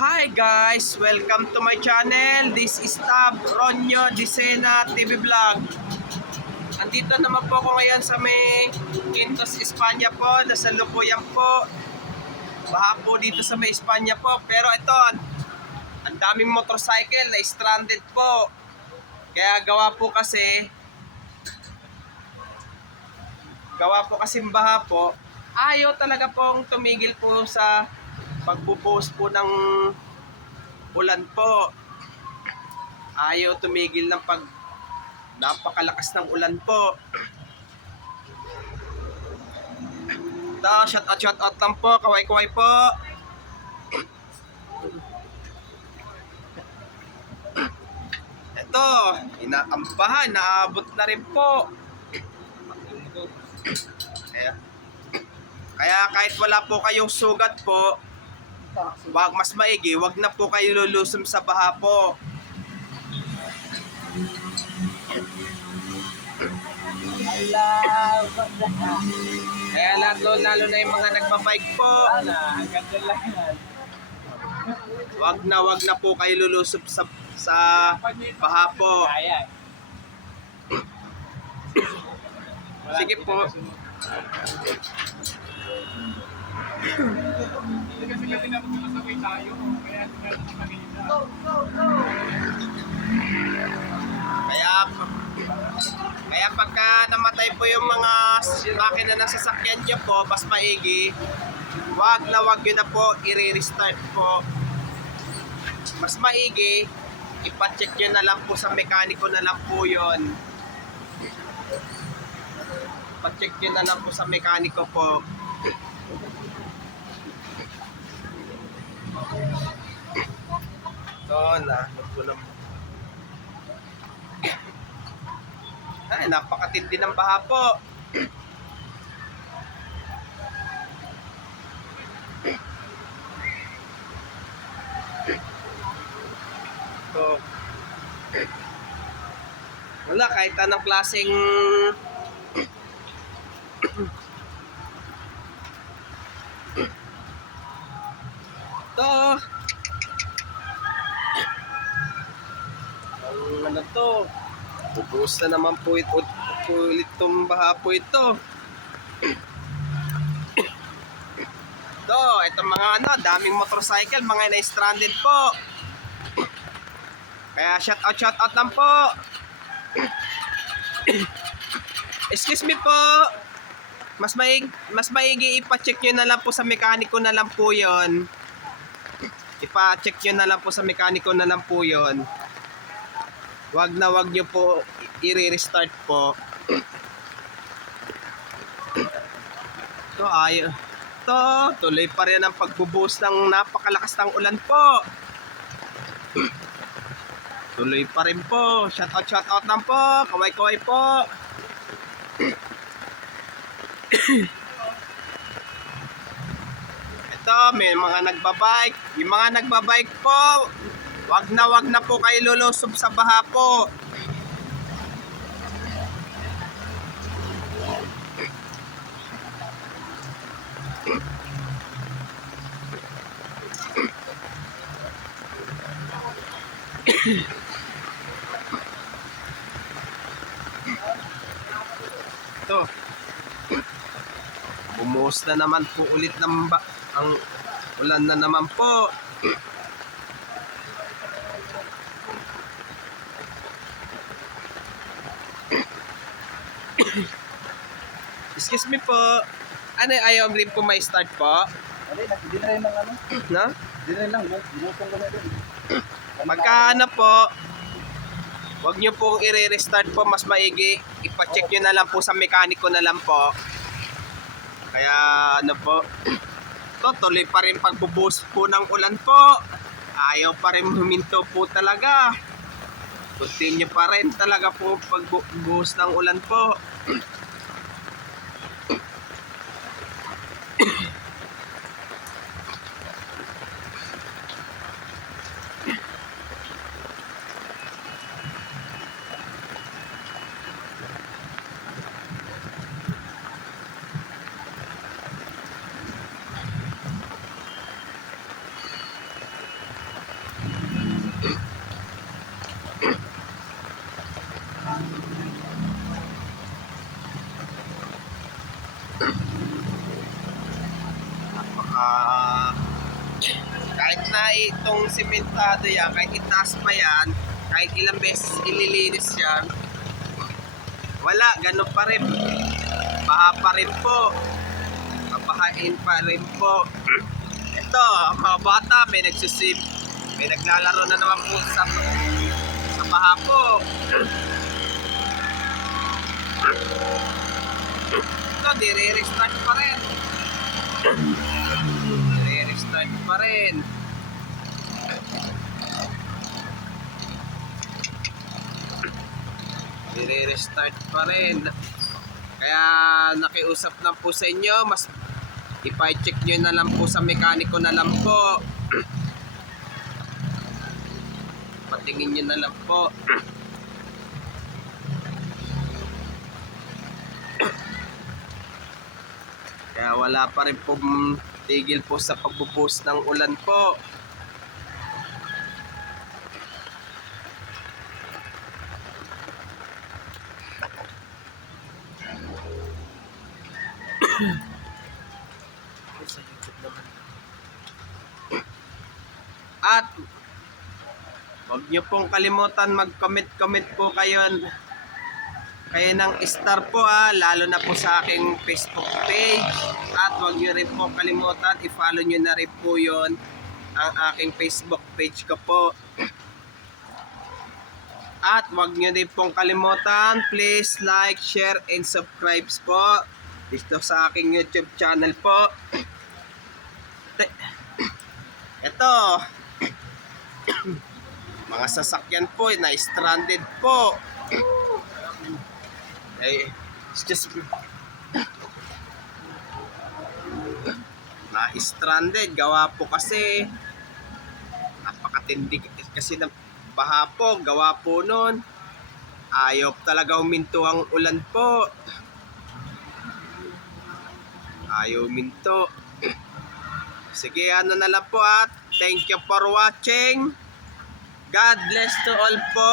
Hi guys! Welcome to my channel. This is Tab Ronyo Disena TV Vlog. Andito naman po ako ngayon sa may Quintos, Espanya po. Nasa Lukuyan po. Baha po dito sa may Espanya po. Pero ito, ang daming motorcycle na stranded po. Kaya gawa po kasi gawa po kasi baha po. Ayaw talaga pong tumigil po sa pagbubuhos po ng ulan po. Ayaw tumigil ng pag napakalakas ng ulan po. Da, shout out, shout out lang po. Kaway-kaway po. Ito, inaambahan, naabot na rin po. Kaya, kaya kahit wala po kayong sugat po, wag mas maigi, wag na po kayo lulusong sa baha po. Kaya lalo, lalo na yung mga nagbabike po, Sana, hanggang doon lang yan. wag na wag na po kayo lulusob sa sa baha po. Sige po. Kasi kami na magkakasabay tayo. Kaya meron na kanina. Kaya kaya pagka namatay po yung mga makina ng sasakyan niyo po, mas maigi, wag na wag yun na po i-restart po. Mas maigi, ipacheck nyo na lang po sa mekaniko na lang po yun. Pacheck nyo na lang po sa mekaniko po. Ito na, po ng Ay, napakatindi ng baha po. So, wala kahit anong klaseng to ang ano to Bubuhos na naman po ito, ulit itong baha po ito. Ito, itong mga ano, daming motorcycle, mga na-stranded po. Kaya shout out, shout out lang po. Excuse me po. Mas maig mas maigi ipa-check nyo na lang po sa mekaniko na lang po 'yon. Ipa-check nyo na lang po sa mekaniko na lang po 'yon wag na wag nyo po i-restart po. Ito ay to tuloy pa rin ang pagbubuhos ng napakalakas ng ulan po. Tuloy pa rin po. Shout out, shout out lang po. Kaway-kaway po. Ito, may mga nagbabike. Yung mga nagbabike po, Wag na wag na po kayo lulusob sa baha po. Ito. Bumuhos na naman po ulit ng ba- ang ulan na naman po. Excuse me po. Ano yung ayaw rin po may start po? Hindi, na rin lang ano. No? Hindi na rin lang. Binuksan ko na rin. Pagka ano po, wag nyo pong i-restart po. Mas maigi. Ipacheck nyo na lang po sa mekaniko na lang po. Kaya ano po. To, tuloy pa rin pagbubuhos po ng ulan po. Ayaw pa rin huminto po talaga. Continue pa rin talaga po pagbuhos ng ulan po. na itong simentado yan, kahit itaas pa yan, kahit ilang beses ililinis yan, wala, ganun pa rin. Baha pa rin po. Babahain pa rin po. Ito, mga bata, may nagsisim, may naglalaro na naman po sa, sa baha po. Ito, dire-restart pa rin. Dire-restart pa rin. Dire-restart pa rin. Kaya nakiusap na po sa inyo, mas ipa-check nyo na lang po sa mekaniko na lang po. Patingin nyo na lang po. Kaya wala pa rin po tigil po sa pagbubuhos ng ulan po. At Huwag niyo pong kalimutan mag-comment-comment po kayo kayo ng star po ah, lalo na po sa aking Facebook page. At huwag niyo rin po kalimutan, i-follow niyo na rin po yon ang aking Facebook page ko po. At huwag niyo din pong kalimutan, please like, share, and subscribe po dito sa aking YouTube channel po. Ito, mga sasakyan po na stranded po. Eh, it's just na stranded gawa po kasi. Napakatindi kasi ng baha po gawa po nun. Ayaw talaga huminto ang ulan po ayaw huminto sige ano na lang po at thank you for watching. God bless to all po